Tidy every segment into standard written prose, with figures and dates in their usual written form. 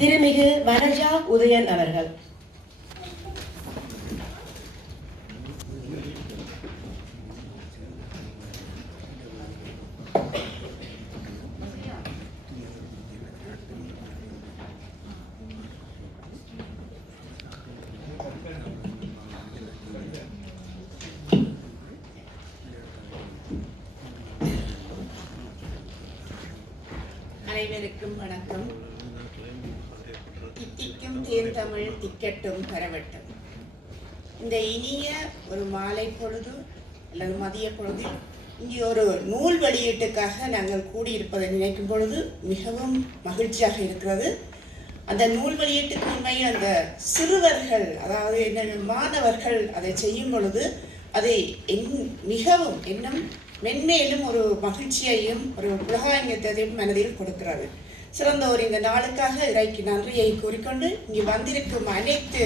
திருமிகு வனஜா உதயன் அவர்கள். அனைவருக்கும் வணக்கம். தித்திக்கும் தேன் தமிழ் திக்கட்டும் பரவட்டும். இந்த இனிய ஒரு மாலை பொழுது அல்லது மதிய பொழுதில் இங்கே ஒரு நூல் வெளியீட்டுக்காக நாங்கள் கூடியிருப்பதை நினைக்கும் பொழுது மிகவும் மகிழ்ச்சியாக இருக்கிறது. அந்த நூல் வெளியீட்டுக்கு உண்மையில் அந்த சிறுவர்கள், அதாவது என்ன மாணவர்கள் அதை செய்யும் பொழுது அதை மிகவும் இன்னும் மென்மேலும் ஒரு மகிழ்ச்சியையும் ஒரு புலகாங்கியத்தையும் மனதில் கொடுக்கிறது. சிறந்த ஒரு இந்த நாளுக்காக இறைக்கு நன்றியை கூறிக்கொண்டு இங்கு வந்திருக்கும் அனைத்து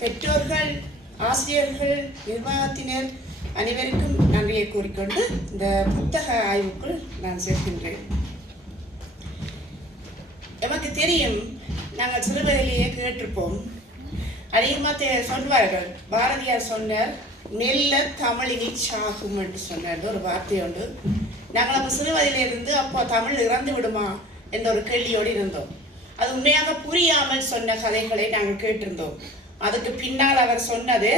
பெற்றோர்கள், ஆசிரியர்கள், நிர்வாகத்தினர் அனைவருக்கும் நன்றியை கூறிக்கொண்டு இந்த புத்தக ஆய்வுக்குள் நான் சேர்க்கின்றேன். எமக்கு தெரியும், நாங்கள் சிறுவதிலேயே கேட்டிருப்போம், அதிகமாக சொல்வார்கள். பாரதியார் சொன்னார், மெல்ல தமிழினி சாகும் என்று சொன்னார் ஒரு வார்த்தை உண்டு. நாங்கள் அப்போ சிறுவதிலிருந்து அப்போ தமிழ் இறந்து விடுமா என்ற ஒரு கேள்வியோடு இருந்தோம். அது உண்மையாக புரியாமல் சொன்ன கதைகளை நாங்கள் கேட்டிருந்தோம். அதுக்கு பின்னால் அவர் சொன்னது,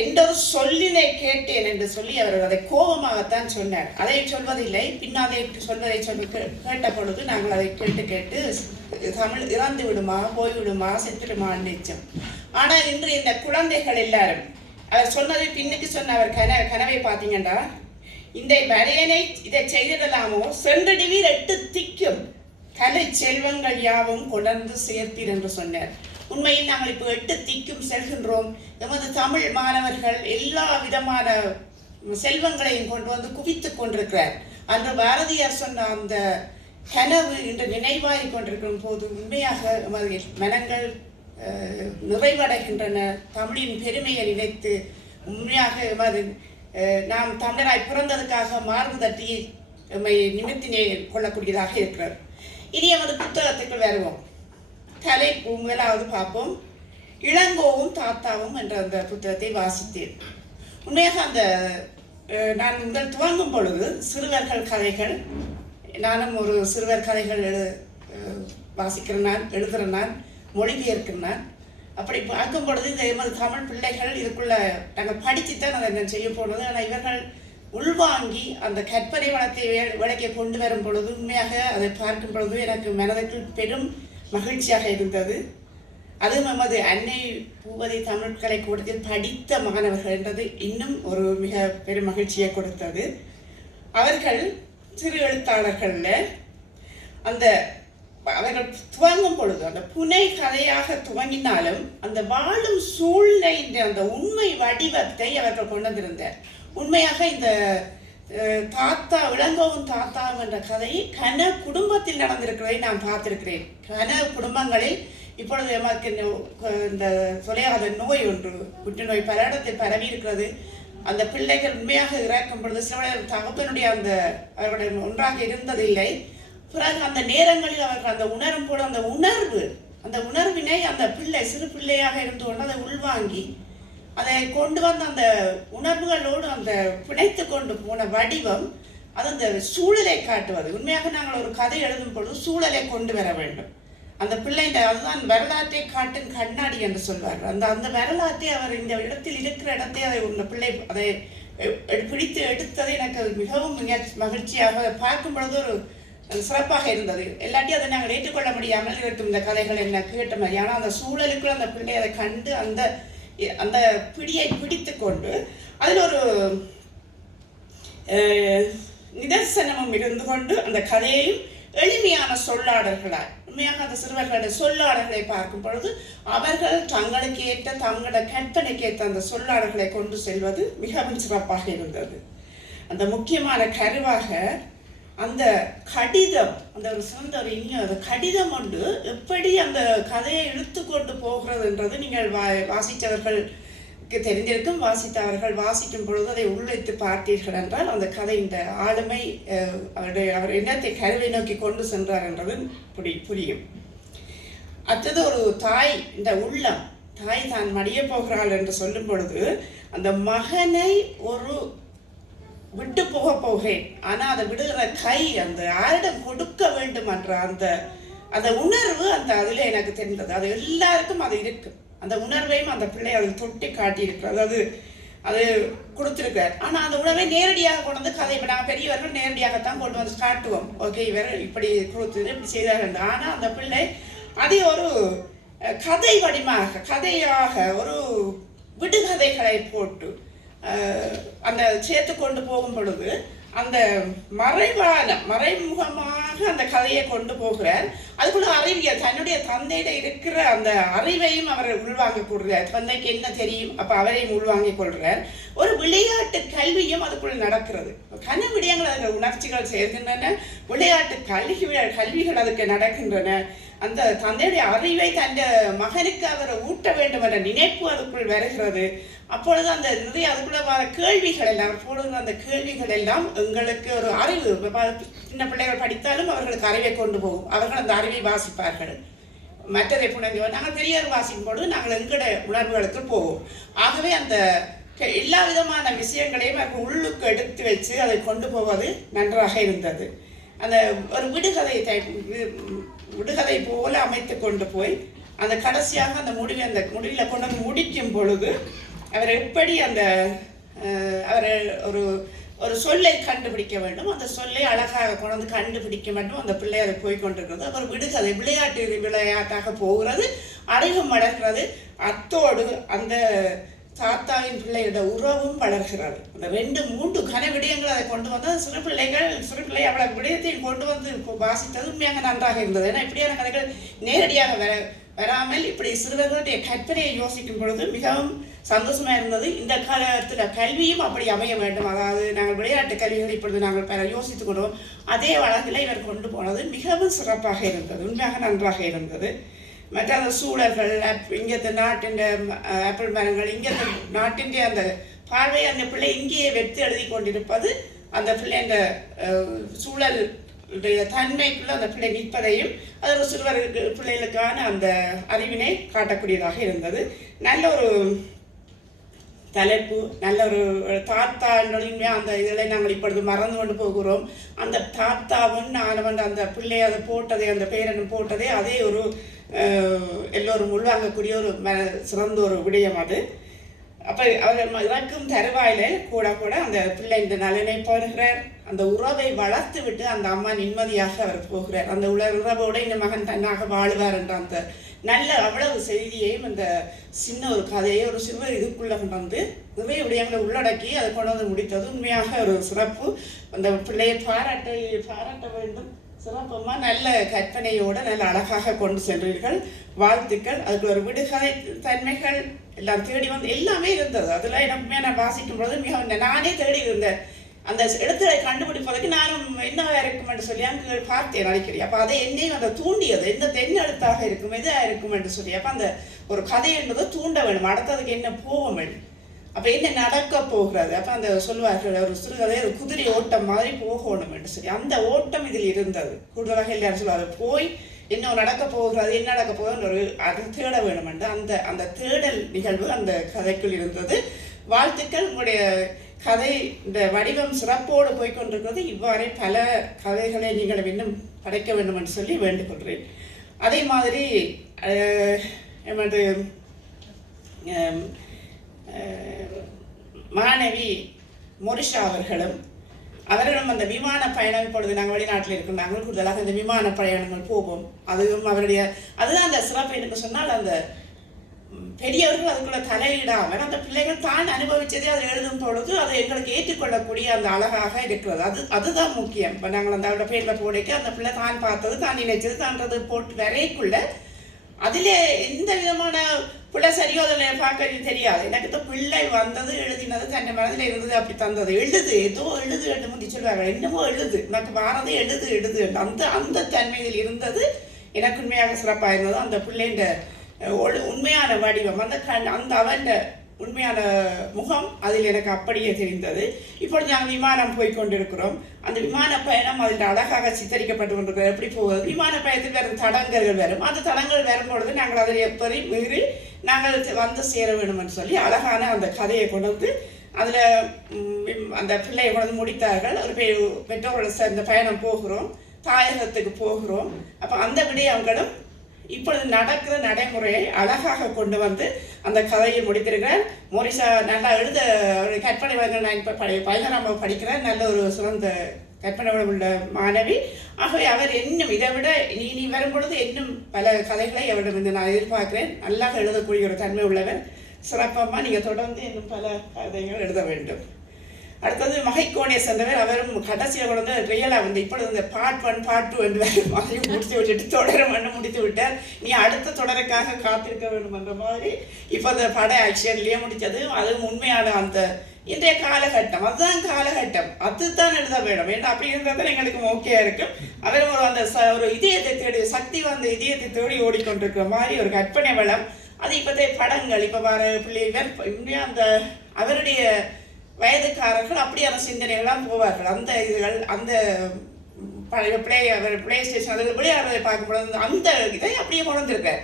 எந்த ஒரு சொல்லினை கேட்டேன் என்று சொல்லி அவர் அதை கோபமாகத்தான் சொன்னார். அதை சொல்வதில்லை, பின்னாலே சொல்வதை கேட்ட பொழுது நாங்கள் அதை கேட்டு தமிழ் இறந்து விடுமா, போய்விடுமா, செத்துடுமான்னு நினைச்சோம். ஆனால் இன்று இந்த குழந்தைகள் எல்லாரும் அவர் சொன்னதை பின்னுக்கு சொன்ன அவர் கனவை பார்த்தீங்கன்னா, இந்த வரையனை இதை செய்திடலாமோ, சென்றடிவீர் 8 திக்கும் கலை செல்வங்கள் யாவும் கொணர்ந்து சேர்த்தீர் என்று சொன்னார். உண்மையில் நாங்கள் இப்போ 8 திக்கும் செல்கின்றோம். எமது தமிழ் மாணவர்கள் எல்லா விதமான செல்வங்களையும் கொண்டு வந்து குவித்துக் கொண்டிருக்கிறார். அன்று பாரதியார் சொன்ன அந்த கனவு இன்று நினைவாகி கொண்டிருக்கும் போது உண்மையாக எமது மனங்கள் நிறைவடைகின்றன. தமிழின் பெருமையை நினைத்து உண்மையாக நாம் தமிழராய் பிறந்ததுக்காக மார்பு தட்டி நம்மை நிமித்தினை கொள்ளக்கூடியதாக இருக்கிறது. இனி எமது புத்தகத்துக்கு வருவோம். தலைப்பு முதலாவது பார்ப்போம். இளங்கோவும் தாத்தாவும் என்ற அந்த புத்தகத்தை வாசித்தேன். உண்மையாக அந்த நான் முதல் துவங்கும் பொழுது சிறுவர்கள் கதைகள், நானும் ஒரு சிறுவர் கதைகள் வாசிக்கிறேன், நான் எழுதுகிறேன், நான் மொழிபெயர்க்கிறேன். அப்படி பார்க்கும் பொழுது இந்த எமது தமிழ் பிள்ளைகள் இதுக்குள்ள நாங்கள் படித்துத்தான் அதை நான் செய்ய போனது. ஆனால் இவர்கள் உள்வாங்கி அந்த கற்பனை வளத்தை விளக்கை கொண்டு வரும் பொழுது உண்மையாக அதை பார்க்கும் பொழுது எனக்கு மனதுக்கு பெரும் மகிழ்ச்சியாக இருந்தது. அதுவும் நமது அன்னை பூவதி தமிழ் கலைக்கூடத்தில் படித்த மாணவர்கள் என்றது இன்னும் ஒரு மிக பெரும் மகிழ்ச்சியை கொடுத்தது. அவர்கள் சிறு எழுத்தாளர்களில் அந்த அவர்கள் துவங்கும் பொழுது அந்த புனை கதையாக துவங்கினாலும் அந்த வாழும் சூழ்நிலை அந்த உண்மை வடிவத்தை அவர்கள் கொண்டு வந்திருந்தார். உண்மையாக இந்த தாத்தா இளங்கோவும் தாத்தாவும் என்ற கதை கன குடும்பத்தில் நடந்திருக்கிறதை நான் பார்த்திருக்கிறேன். கன குடும்பங்களில் இப்பொழுது எமக்கு இந்த சொலையாத நோய் ஒன்று, புற்றுநோய் பல இடத்தில் பரவி இருக்கிறது. அந்த பிள்ளைகள் உண்மையாக இறக்கும் பொழுது சில தகப்பனுடைய அந்த அவர்களுடைய ஒன்றாக இருந்ததில்லை. பிறகு அந்த நேரங்களில் அவர்கள் அந்த உணரும் போது அந்த உணர்வினை அந்த பிள்ளை சிறு பிள்ளையாக இருந்து கொண்டு அதை உள்வாங்கி அதை கொண்டு வந்து அந்த உணர்வுகளோடு அந்த பிணைத்து கொண்டு போன வடிவம், அது அந்த சூழலை காட்டுவது. உண்மையாக நாங்கள் ஒரு கதை எழுதும் பொழுது சூழலை கொண்டு வர வேண்டும். அந்த பிள்ளை அதுதான் வரலாற்றை காட்டும் கண்ணாடி என்று சொல்வார்கள். அந்த வரலாற்றை அவர் இந்த இடத்தில் இருக்கிற இடத்தை அதை இந்த பிள்ளை அதை பிடித்து எடுத்தது எனக்கு மிகவும் மகிழ்ச்சியாக பார்க்கும் பொழுது ஒரு சிறப்பாக இருந்தது. எல்லாத்தையும் அதை நாங்கள் ஏற்றுக்கொள்ள முடியாமல் இருக்கும் இந்த கதைகள் என்ன கேட்ட மாதிரி. ஆனால் அந்த சூழலுக்குள்ள அந்த பிள்ளை அதை கண்டு அந்த அந்த பிடியை பிடித்து கொண்டு அதில் ஒரு நிதர்சனமும் இருந்து கொண்டு அந்த கதையையும் எளிமையான சொல்லாடல்களாய் உண்மையாக அந்த சிறுவர்களுடைய சொல்லாடல்களை பார்க்கும் பொழுது அவர்கள் தங்களுக்கு ஏற்ற தங்களோட கற்பனைக்கு ஏற்ற அந்த சொல்லாடல்களை கொண்டு செல்வது மிகவும் சிறப்பாக இருந்தது. அந்த முக்கியமான கருவாக அந்த கடிதம், அந்த ஒரு சிறந்த ஒரு அந்த கடிதம் ஒன்று எப்படி அந்த கதையை இழுத்து கொண்டு போகிறதுன்றது நீங்கள் வாசித்தவர்கள் தெரிந்திருக்கும், வாசித்தவர்கள் வாசிக்கும் பொழுது அதை உள்வைத்து பார்த்தீர்கள் என்றால் அந்த கதையின் ஆளுமை அவர் என்னத்தை கருவை நோக்கி கொண்டு சென்றார் என்றது புரியும். அடுத்தது ஒரு தாய், இந்த உள்ளம், தாய் தான் மடிய போகிறாள் என்று சொல்லும் பொழுது அந்த மகனை ஒரு விட்டு போகேன், ஆனால் அதை விடுகிற கை, அந்த யாரிடம் கொடுக்க வேண்டும் என்ற அந்த உணர்வு அதில் எனக்கு தெரிந்தது. அது எல்லாருக்கும் அது இருக்கும். அந்த உணர்வையும் அந்த பிள்ளை அதில் தொட்டி காட்டியிருக்கிறது. அது கொடுத்துருக்கார். ஆனால் அந்த உணர்வை நேரடியாக கொண்டு வந்து கதை, இப்போ நாங்கள் பெரியவர்கள் நேரடியாகத்தான் கொண்டு வந்து காட்டுவோம். ஓகே, இவர் இப்படி கொடுத்து இப்படி செய்தார்கள். ஆனால் அந்த பிள்ளை அதை ஒரு கதை கதையாக ஒரு விடுகதைகளை போட்டு அந்த சேர்த்து கொண்டு போகும் பொழுது அந்த மறைமுகமாக அந்த கதையை கொண்டு போகிறார். அதுக்குள்ள அறிவியல், தன்னுடைய தந்தையிட இருக்கிற அந்த அறிவையும் அவர் உள்வாங்கிக் கொள்கிறார். தந்தைக்கு என்ன தெரியும், அப்போ அவரையும் உள்வாங்கிக் கொள்கிறார். ஒரு விளையாட்டு கல்வியும் அதுக்குள்ள நடக்கிறது. கன விடயங்கள் அதில் உணர்ச்சிகள் சேர்கின்றன, விளையாட்டு கல்விகள் அதுக்கு நடக்கின்றன. அந்த தந்தையுடைய அறிவை தன் மகனுக்கு அவரை ஊட்ட வேண்டும் என்ற நினைப்பு அதுக்குள் வருகிறது. அப்பொழுது அந்த நிறைய அதுக்குள்ள வர கேள்விகள் எல்லாம், அவர் போடுகிற அந்த கேள்விகள் எல்லாம் எங்களுக்கு ஒரு அறிவு, சின்ன பிள்ளைகள் படித்தாலும் அவர்களுக்கு அறிவை கொண்டு போகும். அவர்கள் அந்த அறிவை வாசிப்பார்கள். மற்றதை புணர்ந்து நாங்கள் பெரியவர் வாசிக்கும் பொழுது நாங்கள் எங்கட உணர்வுகளுக்கு போவோம். ஆகவே அந்த எல்லா விதமான விஷயங்களையும் அவர்கள் உள்ளுக்கு எடுத்து வச்சு அதை கொண்டு போவது நன்றாக இருந்தது. அந்த ஒரு விடுகதை போல அமைத்து கொண்டு போய் அந்த கடைசியாக அந்த முடிவில் கொண்டு வந்து முடிக்கும் பொழுது அவர் எப்படி அவர் ஒரு சொல்லை கண்டுபிடிக்க வேண்டும், அந்த சொல்லை அழகாக கொண்டு வந்து கண்டுபிடிக்க வேண்டும். அந்த பிள்ளை அதை போய் கொண்டிருக்கிறது. அவர் விடுகதை விளையாட்டாக போகிறது, அறிவும் வளர்கிறது. அத்தோடு அந்த தாத்தாவின் பிள்ளையோட உறவும் வளர்கிறது. அந்த 2-3 கன விடயங்கள் அதை கொண்டு வந்து சிறு பிள்ளை அவ்வளவு விடயத்தையும் கொண்டு வந்து வாசித்தது உண்மையாக நன்றாக இருந்தது. ஏன்னா இப்படியான கதைகள் நேரடியாக வராமல் இப்படி சிறுவர்களுடைய கற்பனையை யோசிக்கும் பொழுது மிகவும் சந்தோஷமாக இருந்தது. இந்த காலத்தில் கல்வியும் அப்படி அமைய வேண்டும். அதாவது நாங்கள் விளையாட்டு கல்விகள் இப்பொழுது நாங்கள் யோசித்துக் கொண்டோம். அதே வழக்கில் இவர் கொண்டு போனது மிகவும் சிறப்பாக இருந்தது, உண்மையாக நன்றாக இருந்தது. மற்ற அந்த சூழல்கள், இங்கே நாட்டின் ஆப்பிள் மரங்கள், இங்கே நாட்டின் அந்த பார்வை, அந்த பிள்ளை இங்கேயே வெத்து எழுதி கொண்டிருப்பது, அந்த பிள்ளை அந்த சூழலுடைய தன்மைக்குள்ள அந்த பிள்ளை நிற்பதையும் அது ஒரு சிறுவர் பிள்ளைகளுக்கான அந்த அறிவினை காட்டக்கூடியதாக இருந்தது. நல்ல ஒரு தலைப்பு, நல்ல ஒரு தாத்தா என்றுமே அந்த இதில் நாங்கள் இப்பொழுது மறந்து கொண்டு போகிறோம். அந்த தாத்தாவும் நானும் அந்த பிள்ளை அதை போட்டதே, அந்த பேரனும் போட்டதே, அதே ஒரு எல்லோரும் உள்வாங்கக்கூடிய ஒரு சிறந்த ஒரு விடயம் அது. அப்போ அவர் இறக்கும் தருவாயில கூட அந்த பிள்ளை இந்த நலனை போடுகிறார். அந்த உறவை வளர்த்து விட்டு அந்த அம்மா நிம்மதியாக அவர் போகிறார். அந்த உறவோடு இந்த மகன் தன்னாக வாழ்வார் என்ற அந்த நல்ல அவ்வளவு செய்தியையும் அந்த சின்ன ஒரு கதையை ஒரு சிறுவர் இதுக்குள்ள கொண்டு வந்து நிறைய விடயங்களை உள்ளடக்கி அதை கொண்டு வந்து முடித்தது உண்மையாக ஒரு சிறப்பு. அந்த பிள்ளையை பாராட்ட வேண்டும். சிறப்பமாக நல்ல கற்பனையோடு நல்ல அழகாக கொண்டு சென்றீர்கள். வாழ்த்துக்கள். அதுக்கு ஒரு விடுகதை தன்மைகள் எல்லாம் தேடி வந்து எல்லாமே இருந்தது. அதில் எனக்குமே நான் வாசிக்கும் பொழுது மிக நானே தேடி இருந்தேன். அந்த எழுத்துக்களை கண்டுபிடிப்பதற்கு நானும் என்னவா இருக்கும் என்று சொல்லி அங்கு பார்த்தேன் அடிக்கடி. அப்போ அதை என்னையும் அந்த தூண்டியது, எந்த தென் எழுத்தாக இருக்கும், எதாக இருக்கும் என்று சொல்லி. அப்போ அந்த ஒரு கதை என்பதை தூண்ட வேணும், அடுத்ததுக்கு என்ன போக வேண்டும், அப்போ என்ன நடக்க போகிறது. அப்போ அந்த சொல்வார்கள் ஒரு சிறுகதை ஒரு குதிரை ஓட்டம் மாதிரி போகணும் என்று சொல்லி. அந்த ஓட்டம் இதில் இருந்தது. கூடுதலாக எல்லாரும் சொல்லுவாங்க, போய் என்ன நடக்க போகிறது, என்ன நடக்க போகுதுன்னு ஒரு அதை தேட வேணும் என்று அந்த தேடல் நிகழ்வு அந்த கதைக்குள் இருந்தது. வாழ்த்துக்கள். உங்களுடைய கதை இந்த வடிவம் சிறப்போடு போய்கொண்டிருக்கிறது. இவ்வாறே பல கதைகளை நீங்கள் இன்னும் படைக்க வேண்டும் என்று சொல்லி வேண்டுகொள்கிறேன். அதே மாதிரி எமது மாணவி மொரிஷா அவர்களும் அந்த விமான பயணம், இப்பொழுது நாங்கள் வெளிநாட்டில் இருக்கின்றாங்க, கூடுதலாக இந்த விமான பயணங்கள் போவோம். அதுவும் அதுதான் அந்த சிறப்பு என்று சொன்னால், அந்த பெரியவர்கள் அதுக்குள்ள தலையிடாமல் அந்த பிள்ளைகள் தான் அனுபவித்ததை அதை எழுதும் பொழுது அதை எங்களுக்கு ஏற்றுக்கொள்ளக்கூடிய அந்த அழகாக இருக்கிறது. அதுதான் முக்கியம். இப்போ நாங்கள் அந்த பேரில் போடைக்க அந்த பிள்ளை தான் பார்த்தது, தான் நினைச்சது, தான்றது போட்டு வரைக்குள்ள அதில் எந்த விதமான பிள்ளை சரியோ அதில் பார்க்க தெரியாது. எனக்கு தான் பிள்ளை வந்தது, எழுதினது, தன்னை மனதில் இருந்தது, அப்படி தந்தது, ஏதோ எழுது முந்தி சொல்லுவாங்க, என்னமோ எழுது, எனக்கு வாரதே எழுது அந்த தன்மையில் இருந்தது. எனக்கு உண்மையாக சிறப்பாக இருந்தது. அந்த பிள்ளைன்ற உண்மையான வடிவம், அந்த அவன் உண்மையான முகம் அதில் எனக்கு அப்படியே தெரிந்தது. இப்பொழுது நாங்கள் விமானம் போய் கொண்டிருக்கிறோம். அந்த விமான பயணம் அதில் அழகாக சித்தரிக்கப்பட்டு கொண்டிருக்கிறோம். எப்படி போவது, விமான பயணத்தில் வரும் தடங்கல்கள் வரும். அந்த தடங்கள் வரும்பொழுது நாங்கள் அதில் எப்படி மீறி நாங்கள் வந்து சேர வேண்டும் என்று சொல்லி அழகான அந்த கதையை கொண்டு வந்து அதில் அந்த பிள்ளையை கொண்டு வந்து முடித்தார்கள். ஒரு பெற்றோர்கள் சேர்ந்த பயணம் போகிறோம், தாயகத்துக்கு போகிறோம். அப்போ அந்த விடயங்களும் இப்பொழுது நடக்கிற நடைமுறையை அழகாக கொண்டு வந்து அந்த கதையில் முடித்திருக்கிறார். மோரிசா நல்லா எழுத கற்பனை வளங்கள். நான் இப்போ 11ஆம் படிக்கிறார். நல்ல ஒரு சிறந்த கற்பனை உள்ள மாணவி. ஆகவே அவர் இன்னும் இதை விட இனி வரும்பொழுது இன்னும் பல கதைகளை அவரிடம் நான் எதிர்பார்க்கிறேன். நல்லா எழுதக்கூடிய ஒரு தன்மை உள்ளவர். சிறப்பமாக நீங்கள் தொடர்ந்து இன்னும் பல கதைகள் எழுத வேண்டும். அடுத்தது மகைக்கோணியை சென்றவர். அவரும் கடைசியில் கொண்டு ரியலாக வந்து இப்பொழுது இந்த பார்ட் 1 பார்ட் 2 என்று மாதிரி முடித்து விட்டுட்டு தொடரும் என்று முடித்து விட்டார். நீ அடுத்த தொடருக்காக காத்திருக்க வேண்டும் என்ற மாதிரி இப்போ அந்த பட ஆக்ஷன்லேயே முடித்தது. அதுவும் உண்மையான அந்த இன்றைய காலகட்டம், அதுதான் காலகட்டம், அதுதான் எழுத வேணும். ஏன்னா அப்படி இருந்தால் தான் எங்களுக்கு ஓகேயா இருக்கும். அவரும் ஒரு அந்த ஒரு இதயத்தை தேடி, சக்தி வந்த இதயத்தை தேடி ஓடிக்கொண்டிருக்கிற மாதிரி ஒரு கற்பனை வளம். அது இப்போதைய படங்கள் இப்போ வர பிள்ளைகள் இன்னும் அந்த அவருடைய வயதுக்காரர்கள் அப்படியான சிந்தனைகள்லாம் போவார்கள். அந்த இதுகள் அந்த பழைய பிளே ஸ்டேஷன் அதில் விளையாடுறதை பார்க்கும்பொழுது அந்த இதை அப்படியே கொண்டு வந்திருக்கார்.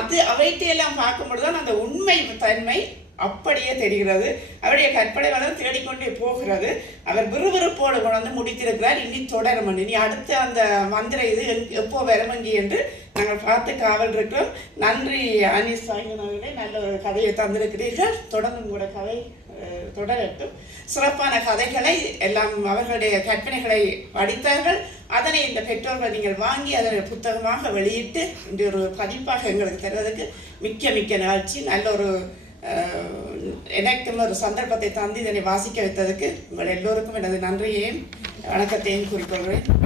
அது அவைட்டையெல்லாம் பார்க்கும்பொழுது தான் அந்த உண்மை தன்மை அப்படியே தெரிகிறது. அவருடைய கற்பனை வளம் தேடிக்கொண்டே போகிறது. அவர் விறுவிறுப்போடு கொண்டு வந்து முடித்திருக்கிறார். இனி தொடரும், இனி அடுத்த அந்த மந்திர இது எப்போ வரமங்கி என்று நாங்கள் பார்த்து காவல் இருக்கிறோம். நன்றி அனீஸ் சாய்மன் அவர்களே, நல்ல ஒரு கதையை தந்திருக்கிறீர்கள். தொடர்ந்து கூட கதை தொடரட்டும். சிறப்பான கதைகளை எல்லாம் அவர்களுடைய கற்பனைகளை படித்தார்கள். அதனை இந்த பெற்றோர்கள் நீங்கள் வாங்கி அதனை புத்தகமாக வெளியிட்டு இன்று ஒரு பதிப்பாக எங்களுக்கு தருவதற்கு மிக்க மிக்க நிகழ்ச்சி. நல்ல ஒரு எனக்கும் ஒரு சந்தர்ப்பத்தை தந்து இதனை வாசிக்க வைத்ததுக்கு உங்கள் எல்லோருக்கும் எனது நன்றியையும் வணக்கத்தையும் கூறிக்கொள்கிறேன்.